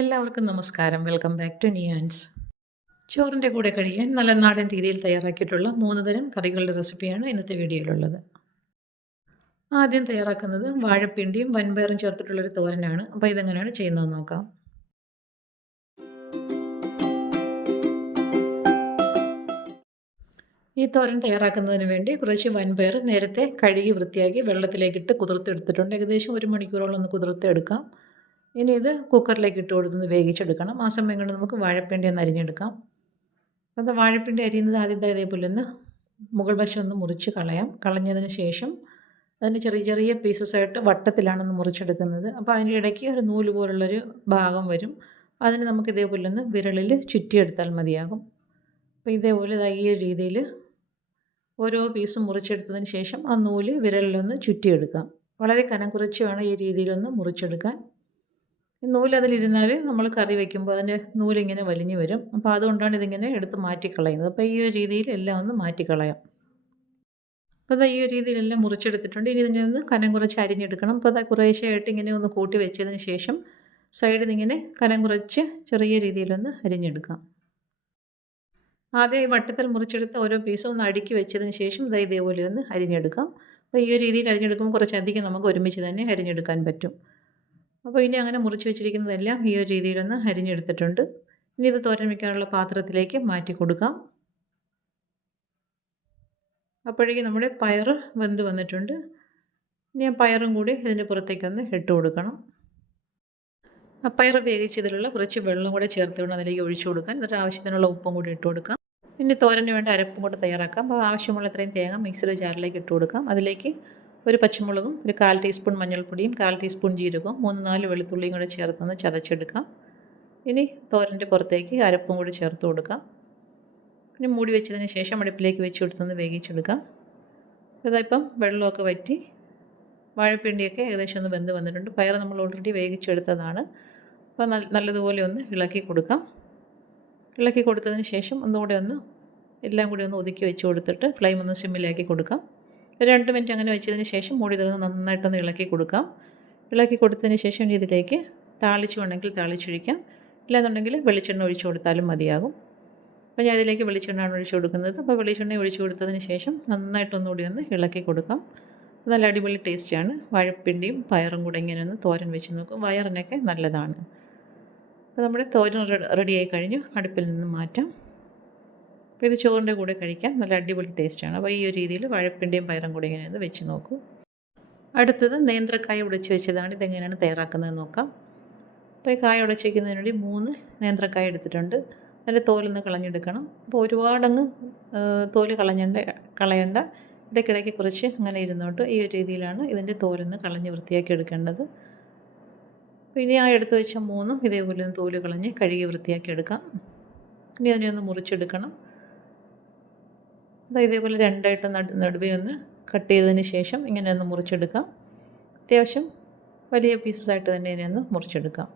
എല്ലാവർക്കും നമസ്കാരം. Welcome back to Niyans. ചോറിൻ്റെ കൂടെ കഴിക്കാൻ നല്ല നാടൻ രീതിയിൽ തയ്യാറാക്കിയിട്ടുള്ള 3 തരം കറികളുടെ റെസിപ്പിയാണ് ഇന്നത്തെ വീഡിയോയിലുള്ളത്. ആദ്യം തയ്യാറാക്കുന്നത് വാഴപ്പിണ്ടിയും വൻപയറും ചേർത്തിട്ടുള്ളൊരു തോരനാണ്. അപ്പോൾ ഇതെങ്ങനെയാണ് ചെയ്യുന്നതെന്ന് നോക്കാം. ഈ തോരൻ തയ്യാറാക്കുന്നതിന് വേണ്ടി കുറച്ച് വൻപയർ നേരത്തെ കഴുകി വൃത്തിയാക്കി വെള്ളത്തിലേക്കിട്ട് കുതിർത്തെടുത്തിട്ടുണ്ട്. ഏകദേശം 1 മണിക്കൂറോളം ഒന്ന് കുതിർത്തെടുക്കാം. ഇനി ഇത് കുക്കറിലേക്ക് ഇട്ട് കൊടുത്തൊന്ന് വേവിച്ചെടുക്കണം. ആ സമയം കൊണ്ട് നമുക്ക് വാഴപ്പിണ്ടി ഒന്ന് അരിഞ്ഞെടുക്കാം. അപ്പോൾ വാഴപ്പിണ്ടി അരിയുന്നത് ആദ്യത്തെ ഇതേപോലെ ഒന്ന് മുകൾ വശം ഒന്ന് മുറിച്ച് കളയാം. കളഞ്ഞതിന് ശേഷം അതിന് ചെറിയ ചെറിയ പീസസായിട്ട് വട്ടത്തിലാണൊന്ന് മുറിച്ചെടുക്കുന്നത്. അപ്പോൾ അതിൻ്റെ ഇടയ്ക്ക് ഒരു നൂല് പോലുള്ളൊരു ഭാഗം വരും. അതിന് നമുക്ക് ഇതേപോലെ ഒന്ന് വിരലിൽ ചുറ്റിയെടുത്താൽ മതിയാകും. അപ്പോൾ ഇതേപോലെ ഈ ഒരു രീതിയിൽ ഓരോ പീസും മുറിച്ചെടുത്തതിന് ശേഷം ആ നൂല് വിരലിലൊന്ന് ചുറ്റിയെടുക്കാം. വളരെ കനം കുറച്ച് വേണം ഈ രീതിയിലൊന്ന് മുറിച്ചെടുക്കാൻ. ഈ നൂല് അതിലിരുന്നാൽ നമ്മൾ കറി വയ്ക്കുമ്പോൾ അതിൻ്റെ നൂലിങ്ങനെ വലിഞ്ഞു വരും. അപ്പോൾ അതുകൊണ്ടാണ് ഇതിങ്ങനെ എടുത്ത് മാറ്റിക്കളയുന്നത്. അപ്പോൾ ഈ ഒരു രീതിയിൽ എല്ലാം ഒന്ന് മാറ്റിക്കളയാം. അപ്പോൾ ഈ ഒരു രീതിയിലെല്ലാം മുറിച്ചെടുത്തിട്ടുണ്ട്. ഇനി ഇതിനെ ഒന്ന് കനം കുറച്ച് അരിഞ്ഞെടുക്കണം. അപ്പോൾ കുറേശ്ശെയായിട്ട് ഇങ്ങനെ ഒന്ന് കൂട്ടി വെച്ചതിന് ശേഷം സൈഡിൽ നിന്ന് ഇങ്ങനെ കനം കുറച്ച് ചെറിയ രീതിയിലൊന്ന് അരിഞ്ഞെടുക്കാം. ആദ്യം ഈ വട്ടത്തിൽ മുറിച്ചെടുത്ത ഓരോ പീസും ഒന്ന് അടുക്കി വെച്ചതിന് ശേഷം ഇതേപോലെ ഒന്ന് അരിഞ്ഞെടുക്കാം. അപ്പോൾ ഈ ഒരു രീതിയിൽ അരിഞ്ഞെടുക്കുമ്പോൾ കുറച്ചധികം നമുക്ക് ഒരുമിച്ച് തന്നെ അരിഞ്ഞെടുക്കാൻ പറ്റും. അപ്പോൾ ഇനി അങ്ങനെ മുറിച്ച് വെച്ചിരിക്കുന്നതെല്ലാം ഈ ഒരു രീതിയിലൊന്ന് അരിഞ്ഞെടുത്തിട്ടുണ്ട്. ഇനി ഇത് തോരൻ വയ്ക്കാനുള്ള പാത്രത്തിലേക്ക് മാറ്റി കൊടുക്കാം. അപ്പോഴേക്കും നമ്മുടെ പയർ വെന്ത് വന്നിട്ടുണ്ട്. ഇനി ആ പയറും കൂടി ഇതിൻ്റെ പുറത്തേക്കൊന്ന് ഇട്ട് കൊടുക്കണം. ആ പയർ വേവിച്ചതിലുള്ള കുറച്ച് വെള്ളം കൂടെ ചേർത്ത് വേണം അതിലേക്ക് ഒഴിച്ചു കൊടുക്കാൻ. എന്നിട്ട് ആവശ്യത്തിനുള്ള ഉപ്പും കൂടി ഇട്ട് കൊടുക്കാം. ഇനി തോരന് വേണ്ട അരപ്പും കൂടെ തയ്യാറാക്കാം. അപ്പോൾ ആവശ്യമുള്ള ഇത്രയും തേങ്ങ മിക്സിയുടെ ജാറിലേക്ക് ഇട്ട് കൊടുക്കാം. അതിലേക്ക് ഒരു പച്ചമുളകും ഒരു 1/4 ടീസ്പൂൺ മഞ്ഞൾപ്പൊടിയും 1/4 ടീസ്പൂൺ ജീരകവും 3-4 വെളുത്തുള്ളിയും കൂടെ ചേർത്തൊന്ന് ചതച്ചെടുക്കാം. ഇനി തോരൻ്റെ പുറത്തേക്ക് അരപ്പും കൂടി ചേർത്ത് കൊടുക്കാം. ഇനി മൂടി വെച്ചതിന് ശേഷം അടുപ്പിലേക്ക് വെച്ച് കൊടുത്തൊന്ന് വേവിച്ചെടുക്കാം. ഇതായിപ്പം വെള്ളമൊക്കെ വറ്റി വാഴപ്പിണ്ടിയൊക്കെ ഏകദേശം ഒന്ന് വെന്ത് വന്നിട്ടുണ്ട്. പയർ നമ്മൾ ഓൾറെഡി വേവിച്ചെടുത്തതാണ്. അപ്പോൾ നല്ലതുപോലെ ഒന്ന് ഇളക്കി കൊടുക്കാം. ഇളക്കി കൊടുത്തതിന് ശേഷം ഒന്നുകൂടെ ഒന്ന് എല്ലാം കൂടി ഒന്ന് ഒതുക്കി വെച്ച് കൊടുത്തിട്ട് ഫ്ലെയിം ഒന്ന് സിമ്മിലാക്കി കൊടുക്കാം. 2 മിനിറ്റ് അങ്ങനെ വെച്ചതിന് ശേഷം മൂടി തുറന്ന് നന്നായിട്ടൊന്ന് ഇളക്കി കൊടുക്കാം. ഇളക്കി കൊടുത്തതിന് ശേഷം ഇതിലേക്ക് താളിച്ച് വേണമെങ്കിൽ താളിച്ചൊഴിക്കാം. ഇല്ലാന്നുണ്ടെങ്കിൽ വെളിച്ചെണ്ണ ഒഴിച്ചു കൊടുത്താലും മതിയാകും. അപ്പോൾ ഞാൻ ഇതിലേക്ക് വെളിച്ചെണ്ണയാണ് ഒഴിച്ചു കൊടുക്കുന്നത്. അപ്പോൾ വെളിച്ചെണ്ണ ഒഴിച്ചു കൊടുത്തതിന് ശേഷം നന്നായിട്ടൊന്നുകൂടി ഒന്ന് ഇളക്കി കൊടുക്കാം. നല്ല അടിപൊളി ടേസ്റ്റാണ്. വാഴപ്പിണ്ടിയും പയറും കൂടെ ഇങ്ങനെ ഒന്ന് തോരൻ വെച്ച് നോക്കും. വയറിനൊക്കെ നല്ലതാണ്. അപ്പോൾ നമ്മുടെ തോരൻ റെഡിയായി കഴിഞ്ഞു. അടുപ്പിൽ നിന്ന് മാറ്റാം. അപ്പോൾ ഇത് ചോറിൻ്റെ കൂടെ കഴിക്കാൻ നല്ല അടിപൊളി ടേസ്റ്റാണ്. അപ്പോൾ ഈ ഒരു രീതിയിൽ വാഴപ്പിണ്ടിയും പയറും കൂടെ ഇങ്ങനെ ഒന്ന് വെച്ച് നോക്കൂ. അടുത്തത് നേന്ത്രക്കായ ഉടച്ച് വെച്ചതാണ്. ഇതെങ്ങനെയാണ് തയ്യാറാക്കുന്നത് നോക്കാം. അപ്പോൾ ഈ കായ ഉടച്ച് വയ്ക്കുന്നതിന് വേണ്ടി 3 നേന്ത്രക്കായ എടുത്തിട്ടുണ്ട്. അതിൻ്റെ തോലൊന്ന് കളഞ്ഞെടുക്കണം. അപ്പോൾ ഒരുപാടങ്ങ് തോല് കളയണ്ട. ഇടയ്ക്കിടയ്ക്ക് കുറച്ച് അങ്ങനെ ഇരുന്നോട്ട് ഈ ഒരു രീതിയിലാണ് ഇതിൻ്റെ തോലൊന്ന് കളഞ്ഞ് വൃത്തിയാക്കി എടുക്കേണ്ടത്. ഇനി ആ എടുത്ത് വെച്ച 3ഉം ഇതേപോലെ ഒന്ന് തോല് കളഞ്ഞ് കഴുകി വൃത്തിയാക്കി എടുക്കാം. ഇനി അതിനെ ഒന്ന് മുറിച്ചെടുക്കണം. ഇതേപോലെ രണ്ടായിട്ട് നടുവേ ഒന്ന് കട്ട് ചെയ്തതിന് ശേഷം ഇങ്ങനെ ഒന്ന് മുറിച്ചെടുക്കാം. അത്യാവശ്യം വലിയ പീസസായിട്ട് തന്നെ ഇതിനെ ഒന്ന് മുറിച്ചെടുക്കാം.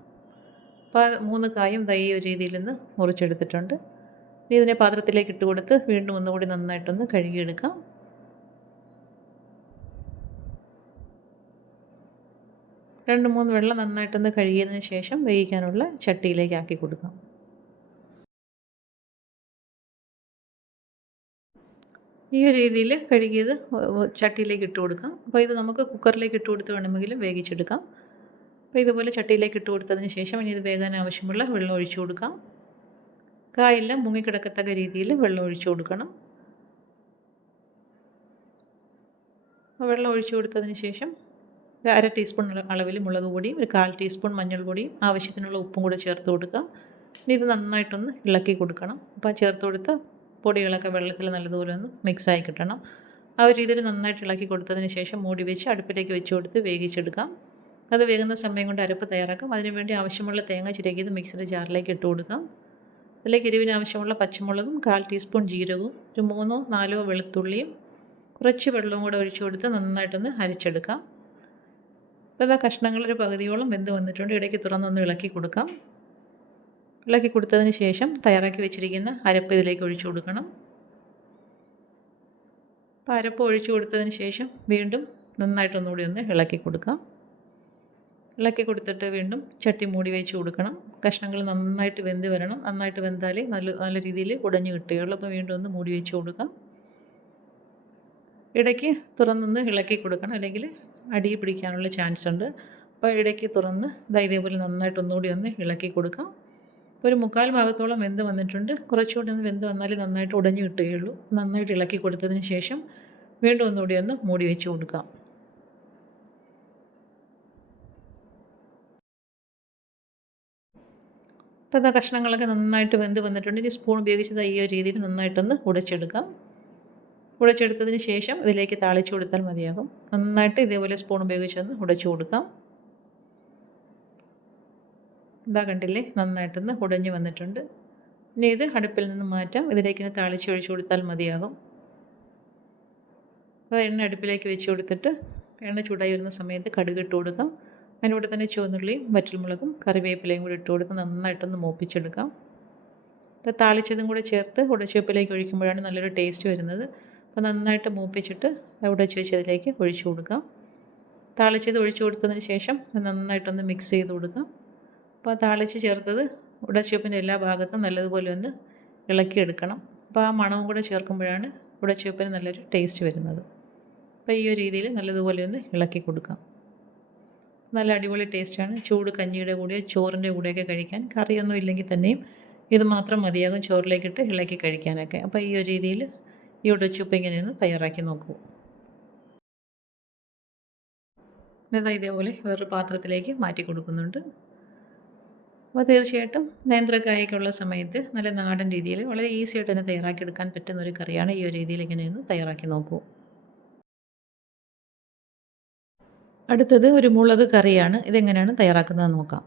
അപ്പോൾ 3 കായും ഈ ഒരു രീതിയിലൊന്ന് മുറിച്ചെടുത്തിട്ടുണ്ട്. ഇനി ഇതിനെ പാത്രത്തിലേക്ക് ഇട്ട് കൊടുത്ത് വീണ്ടും ഒന്നുകൂടി നന്നായിട്ടൊന്ന് കഴുകിയെടുക്കാം. 2-3 വെള്ളം നന്നായിട്ടൊന്ന് കഴുകിയതിന് ശേഷം വേവിക്കാനുള്ള ചട്ടിയിലേക്ക് ആക്കി കൊടുക്കാം. ഈ ഒരു രീതിയിൽ കഴുകിയത് ചട്ടിയിലേക്ക് ഇട്ട് കൊടുക്കാം. അപ്പോൾ ഇത് നമുക്ക് കുക്കറിലേക്ക് ഇട്ട് കൊടുത്ത് വേണമെങ്കിലും വേവിച്ചെടുക്കാം. അപ്പോൾ ഇതുപോലെ ചട്ടിയിലേക്ക് ഇട്ട് കൊടുത്തതിന് ശേഷം ഇനി ഇത് വേകാൻ ആവശ്യമുള്ള വെള്ളം ഒഴിച്ചു കൊടുക്കാം. കായെല്ലാം മുങ്ങിക്കിടക്കത്തക്ക രീതിയിൽ വെള്ളം ഒഴിച്ചു കൊടുക്കണം. വെള്ളം ഒഴിച്ചു കൊടുത്തതിന് ശേഷം 1/2 ടീസ്പൂൺ അളവിൽ മുളക് പൊടിയും 1/4 ടീസ്പൂൺ മഞ്ഞൾപ്പൊടിയും ആവശ്യത്തിനുള്ള ഉപ്പും കൂടെ ചേർത്ത് കൊടുക്കാം. ഇനി ഇത് നന്നായിട്ടൊന്ന് ഇളക്കി കൊടുക്കണം. അപ്പോൾ ചേർത്ത് കൊടുത്ത പൊടികളൊക്കെ വെള്ളത്തിൽ നല്ലതുപോലെ ഒന്ന് മിക്സായി കിട്ടണം. ആ ഒരു രീതിയിൽ നന്നായിട്ട് ഇളക്കി കൊടുത്തതിന് ശേഷം മൂടി വെച്ച് അടുപ്പിലേക്ക് വെച്ച് കൊടുത്ത് വേവിച്ചെടുക്കാം. അത് വേകുന്ന സമയം കൊണ്ട് അരപ്പ് തയ്യാറാക്കാം. അതിനുവേണ്ടി ആവശ്യമുള്ള തേങ്ങ ചിരകിയത് മിക്സിയുടെ ജാറിലേക്ക് ഇട്ട് കൊടുക്കാം. അതിലേക്ക് എരിവിന് ആവശ്യമുള്ള പച്ചമുളകും 1/4 ടീസ്പൂൺ ജീരകവും 3-4 വെളുത്തുള്ളിയും കുറച്ച് വെള്ളവും കൂടെ ഒഴിച്ചു കൊടുത്ത് നന്നായിട്ടൊന്ന് അരച്ചെടുക്കാം. അപ്പോൾ കഷ്ണങ്ങൾ ഒരു പകുതിയോളം വെന്ത് വന്നിട്ടുണ്ട്. ഇടയ്ക്ക് തുറന്നൊന്ന് ഇളക്കി കൊടുക്കാം. ഇളക്കി കൊടുത്തതിന് ശേഷം തയ്യാറാക്കി വെച്ചിരിക്കുന്ന അരപ്പ് ഇതിലേക്ക് ഒഴിച്ചു കൊടുക്കണം. അപ്പോൾ അരപ്പ് ഒഴിച്ചു കൊടുത്തതിന് ശേഷം വീണ്ടും നന്നായിട്ടൊന്നുകൂടി ഒന്ന് ഇളക്കി കൊടുക്കാം. ഇളക്കി കൊടുത്തിട്ട് വീണ്ടും ചട്ടി മൂടി വെച്ച് കൊടുക്കണം. കഷ്ണങ്ങൾ നന്നായിട്ട് വെന്ത് വരണം. നന്നായിട്ട് വെന്താലേ നല്ല രീതിയിൽ ഉടഞ്ഞ് കിട്ടുകയുള്ളൂ. അപ്പോൾ വീണ്ടും ഒന്ന് മൂടി വെച്ച് കൊടുക്കാം. ഇടയ്ക്ക് തുറന്നൊന്ന് ഇളക്കി കൊടുക്കണം, അല്ലെങ്കിൽ അടി പിടിക്കാനുള്ള ചാൻസ് ഉണ്ട്. അപ്പോൾ ഇടയ്ക്ക് തുറന്ന് ഇതേപോലെ നന്നായിട്ട് ഒന്നുകൂടി ഒന്ന് ഇളക്കി കൊടുക്കാം. ഇപ്പോൾ ഒരു 3/4 ഭാഗത്തോളം വെന്ത് വന്നിട്ടുണ്ട്. കുറച്ചുകൂടി ഒന്ന് വെന്ത് വന്നാലേ നന്നായിട്ട് ഉടഞ്ഞ് കിട്ടുകയുള്ളൂ. നന്നായിട്ട് ഇളക്കി കൊടുത്തതിന് ശേഷം വീണ്ടും ഒന്നുകൂടി ഒന്ന് മൂടി വെച്ച് കൊടുക്കാം. അപ്പോൾ ഇതാ കഷ്ണങ്ങളൊക്കെ നന്നായിട്ട് വെന്ത് വന്നിട്ടുണ്ട്. ഇനി സ്പൂൺ ഉപയോഗിച്ച് ഈ ഒരു രീതിയിൽ നന്നായിട്ടൊന്ന് ഉടച്ചെടുക്കാം. ഉടച്ചെടുത്തതിന് ശേഷം ഇതിലേക്ക് താളിച്ച് കൊടുത്താൽ മതിയാകും. നന്നായിട്ട് ഇതേപോലെ സ്പൂൺ ഉപയോഗിച്ചൊന്ന് ഉടച്ചു കൊടുക്കാം. ഇതാ കണ്ടില്ലേ, നന്നായിട്ടൊന്ന് ഉടഞ്ഞു വന്നിട്ടുണ്ട്. ഇനി ഇത് അടുപ്പിൽ നിന്ന് മാറ്റാം. ഇതിലേക്ക് താളിച്ച് ഒഴിച്ചു കൊടുത്താൽ മതിയാകും. അത് എണ്ണ അടുപ്പിലേക്ക് വെച്ച് കൊടുത്തിട്ട് എണ്ണ ചൂടായി വരുന്ന സമയത്ത് കടുക് ഇട്ട് കൊടുക്കാം. അതിനോട് തന്നെ ചുവന്നുള്ളിയും വറ്റൽമുളകും കറിവേപ്പിലയും കൂടി ഇട്ട് കൊടുത്ത് നന്നായിട്ടൊന്ന് മൂപ്പിച്ചെടുക്കാം. അപ്പോൾ താളിച്ചതും കൂടെ ചേർത്ത് ഉടച്ചുവെപ്പിലേക്ക് ഒഴിക്കുമ്പോഴാണ് നല്ലൊരു ടേസ്റ്റ് വരുന്നത്. അപ്പോൾ നന്നായിട്ട് മൂപ്പിച്ചിട്ട് ഉടച്ച് വെച്ച് അതിലേക്ക് ഒഴിച്ചു കൊടുക്കാം. താളിച്ചത് ഒഴിച്ചു കൊടുത്തതിന് ശേഷം നന്നായിട്ടൊന്ന് മിക്സ് ചെയ്ത് കൊടുക്കാം. അപ്പോൾ ആ താളിച്ച് ചേർത്തത് ഉടച്ചുവെപ്പിൻ്റെ എല്ലാ ഭാഗത്തും നല്ലതുപോലെ ഒന്ന് ഇളക്കിയെടുക്കണം. അപ്പോൾ ആ മണവും കൂടെ ചേർക്കുമ്പോഴാണ് ഉടച്ചുവെപ്പിന് നല്ലൊരു ടേസ്റ്റ് വരുന്നത്. അപ്പോൾ ഈ ഒരു രീതിയിൽ നല്ലതുപോലെ ഒന്ന് ഇളക്കി കൊടുക്കാം. നല്ല അടിപൊളി ടേസ്റ്റാണ്. ചൂട് കഞ്ഞിയുടെ കൂടെ ചോറിൻ്റെ കൂടെയൊക്കെ കഴിക്കാൻ. കറിയൊന്നും ഇല്ലെങ്കിൽ തന്നെയും ഇത് മാത്രം മതിയാകും ചോറിലേക്കിട്ട് ഇളക്കി കഴിക്കാനൊക്കെ. അപ്പോൾ ഈ ഒരു രീതിയിൽ ഈ ഉടച്ചുവെപ്പ് ഇങ്ങനെയൊന്ന് തയ്യാറാക്കി നോക്കൂ. ഇതാ ഇതേപോലെ വേറൊരു പാത്രത്തിലേക്ക് മാറ്റി കൊടുക്കുന്നുണ്ട്. അപ്പോൾ തീർച്ചയായിട്ടും നേന്ത്രക്കായൊക്കെയുള്ള സമയത്ത് നല്ല നാടൻ രീതിയിൽ വളരെ ഈസി ആയിട്ട് തന്നെ തയ്യാറാക്കിയെടുക്കാൻ പറ്റുന്നൊരു കറിയാണ്. ഈ ഒരു രീതിയിൽ ഇങ്ങനെയൊന്ന് തയ്യാറാക്കി നോക്കൂ. അടുത്തത് ഒരു മുളക് കറിയാണ്. ഇതെങ്ങനെയാണ് തയ്യാറാക്കുന്നതെന്ന് നോക്കാം.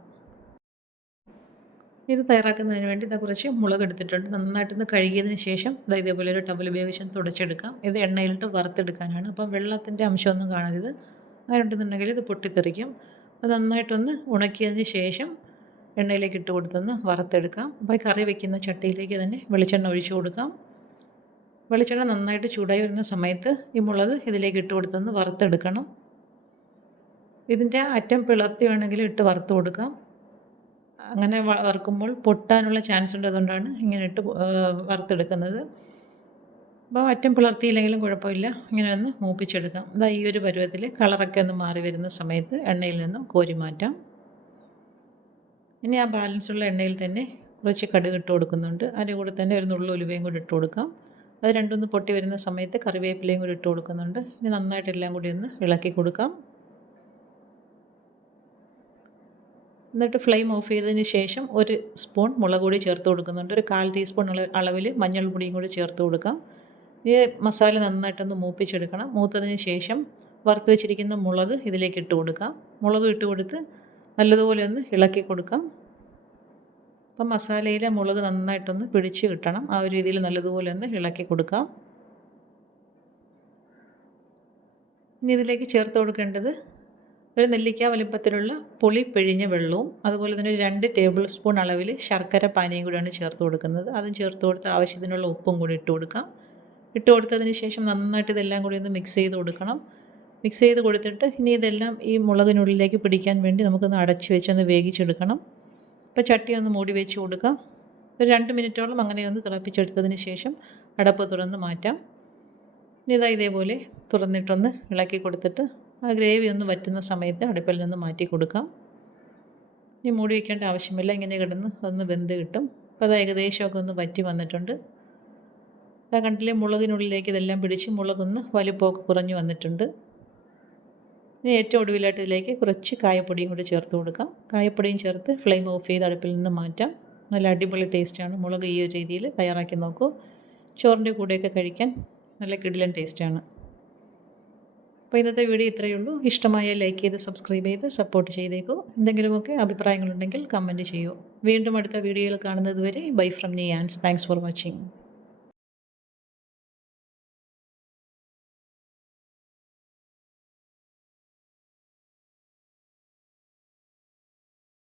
ഇത് തയ്യാറാക്കുന്നതിന് വേണ്ടി കുറച്ച് മുളക് എടുത്തിട്ടുണ്ട്. നന്നായിട്ടൊന്ന് കഴുകിയതിന് ശേഷം ഇതേപോലെ ഒരു ടവൽ ഉപയോഗിച്ച് തുടച്ചെടുക്കാം. ഇത് എണ്ണയിലിട്ട് വറുത്തെടുക്കാനാണ്. അപ്പം വെള്ളത്തിൻ്റെ അംശമൊന്നും കാണരുത്. അങ്ങനെ ഉണ്ടെന്നുണ്ടെങ്കിൽ ഇത് പൊട്ടിത്തെറിക്കും. അത് നന്നായിട്ടൊന്ന് ഉണക്കിയതിന് ശേഷം എണ്ണയിലേക്ക് ഇട്ട് കൊടുത്തൊന്ന് വറുത്തെടുക്കാം. അപ്പോൾ ഈ കറി വയ്ക്കുന്ന ചട്ടിയിലേക്ക് തന്നെ വെളിച്ചെണ്ണ ഒഴിച്ചു കൊടുക്കാം. വെളിച്ചെണ്ണ നന്നായിട്ട് ചൂടായി വരുന്ന സമയത്ത് ഈ മുളക് ഇതിലേക്ക് ഇട്ട് കൊടുത്തൊന്ന് വറുത്തെടുക്കണം. ഇതിൻ്റെ അറ്റം പിളർത്തി വേണമെങ്കിൽ ഇട്ട് വറുത്ത് കൊടുക്കാം. അങ്ങനെ വറുക്കുമ്പോൾ പൊട്ടാനുള്ള ചാൻസ് ഉണ്ട്. അതുകൊണ്ടാണ് ഇങ്ങനെ ഇട്ട് വറുത്തെടുക്കുന്നത്. അപ്പോൾ അറ്റം പിളർത്തിയില്ലെങ്കിലും കുഴപ്പമില്ല. ഇങ്ങനെ ഒന്ന് മൂപ്പിച്ചെടുക്കാം. ഇതാ ഈ ഒരു പരുവത്തിൽ കളറൊക്കെ ഒന്ന് മാറി വരുന്ന സമയത്ത് എണ്ണയിൽ നിന്നും കോരി മാറ്റാം. ഇനി ആ ബാലൻസുള്ള എണ്ണയിൽ തന്നെ കുറച്ച് കടുക് ഇട്ട് കൊടുക്കുന്നുണ്ട്. അതിൻ്റെ കൂടെ തന്നെ ഒരു നുള്ളു ഉലുവയും കൂടി ഇട്ട് കൊടുക്കാം. അത് രണ്ടൊന്ന് പൊട്ടി വരുന്ന സമയത്ത് കറിവേപ്പിലയും കൂടി ഇട്ട് കൊടുക്കുന്നുണ്ട്. ഇനി നന്നായിട്ട് എല്ലാം കൂടി ഒന്ന് ഇളക്കി കൊടുക്കാം. എന്നിട്ട് ഫ്ലെയിം ഓഫ് ചെയ്തതിന് ശേഷം ഒരു സ്പൂൺ മുളക് പൊടി ചേർത്ത് കൊടുക്കുന്നുണ്ട്. ഒരു 1/4 ടീസ്പൂൺ അളവിൽ മഞ്ഞൾപ്പൊടിയും കൂടി ചേർത്ത് കൊടുക്കാം. ഈ മസാല നന്നായിട്ടൊന്ന് മൂപ്പിച്ചെടുക്കണം. മൂത്തതിന് ശേഷം വറുത്ത് വെച്ചിരിക്കുന്ന മുളക് ഇതിലേക്ക് ഇട്ട് കൊടുക്കാം. മുളക് ഇട്ട് കൊടുത്ത് നല്ലതുപോലെ ഒന്ന് ഇളക്കി കൊടുക്കാം. അപ്പം മസാലയിലെ മുളക് നന്നായിട്ടൊന്ന് പിടിച്ച് കിട്ടണം. ആ ഒരു രീതിയിൽ നല്ലതുപോലെ ഒന്ന് ഇളക്കി കൊടുക്കാം. ഇനി ഇതിലേക്ക് ചേർത്ത് കൊടുക്കേണ്ടത് ഒരു നെല്ലിക്ക വലിപ്പത്തിലുള്ള പുളി പിഴിഞ്ഞ വെള്ളവും അതുപോലെ തന്നെ 2 ടേബിൾ സ്പൂൺ അളവിൽ ശർക്കര പാനിയും കൂടിയാണ് ചേർത്ത് കൊടുക്കുന്നത്. അതും ചേർത്ത് കൊടുത്ത് ആവശ്യത്തിനുള്ള ഉപ്പും കൂടി ഇട്ട് കൊടുക്കാം. ഇട്ട് കൊടുത്തതിന് ശേഷം നന്നായിട്ട് ഇതെല്ലാം കൂടി ഒന്ന് മിക്സ് ചെയ്ത് കൊടുക്കണം. മിക്സ് ചെയ്ത് കൊടുത്തിട്ട് ഇനി ഇതെല്ലാം ഈ മുളകിനുള്ളിലേക്ക് പിടിക്കാൻ വേണ്ടി നമുക്കൊന്ന് അടച്ച് വെച്ചൊന്ന് വേവിച്ചെടുക്കണം. അപ്പോൾ ചട്ടി ഒന്ന് മൂടി വെച്ച് കൊടുക്കാം. ഒരു 2 മിനിറ്റോളം അങ്ങനെ ഒന്ന് തിളപ്പിച്ചെടുത്തതിന് ശേഷം അടപ്പ് തുറന്ന് മാറ്റാം. ഇനി ഇതേപോലെ തുറന്നിട്ടൊന്ന് ഇളക്കി കൊടുത്തിട്ട് ആ ഗ്രേവി ഒന്ന് വറ്റുന്ന സമയത്ത് അടുപ്പിൽ നിന്ന് മാറ്റി കൊടുക്കാം. ഇനി മൂടി വയ്ക്കേണ്ട ആവശ്യമില്ല. ഇങ്ങനെ കിടന്ന് അതൊന്ന് വെന്ത് കിട്ടും. അപ്പോൾ അത് ഏകദേശമൊക്കെ ഒന്ന് വറ്റി വന്നിട്ടുണ്ട്. ആ കണ്ടില്ലേ, മുളകിനുള്ളിലേക്ക് ഇതെല്ലാം പിടിച്ച് മുളകൊന്ന് വലിപ്പമൊക്കെ കുറഞ്ഞ് വന്നിട്ടുണ്ട്. ഇനി ഏറ്റവും ഒടുവിലായിട്ട് ഇതിലേക്ക് കുറച്ച് കായപ്പൊടിയും കൂടി ചേർത്ത് കൊടുക്കാം. കായപ്പൊടിയും ചേർത്ത് ഫ്ലെയിം ഓഫ് ചെയ്ത് അടുപ്പിൽ നിന്ന് മാറ്റാം. നല്ല അടിപൊളി ടേസ്റ്റാണ്. മുളക് ഈ ഒരു രീതിയിൽ തയ്യാറാക്കി നോക്കൂ. ചോറിൻ്റെ കൂടെയൊക്കെ കഴിക്കാൻ നല്ല കിടിലൻ ടേസ്റ്റാണ്. അപ്പോൾ ഇന്നത്തെ വീഡിയോ ഇത്രയേ ഉള്ളൂ. ഇഷ്ടമായ ലൈക്ക് ചെയ്ത് സബ്സ്ക്രൈബ് ചെയ്ത് സപ്പോർട്ട് ചെയ്തേക്കൂ. എന്തെങ്കിലുമൊക്കെ അഭിപ്രായങ്ങളുണ്ടെങ്കിൽ കമൻറ്റ് ചെയ്യൂ. വീണ്ടും അടുത്ത വീഡിയോയിൽ കാണുന്നത് വരെ bye from Niyans. Thanks for watching.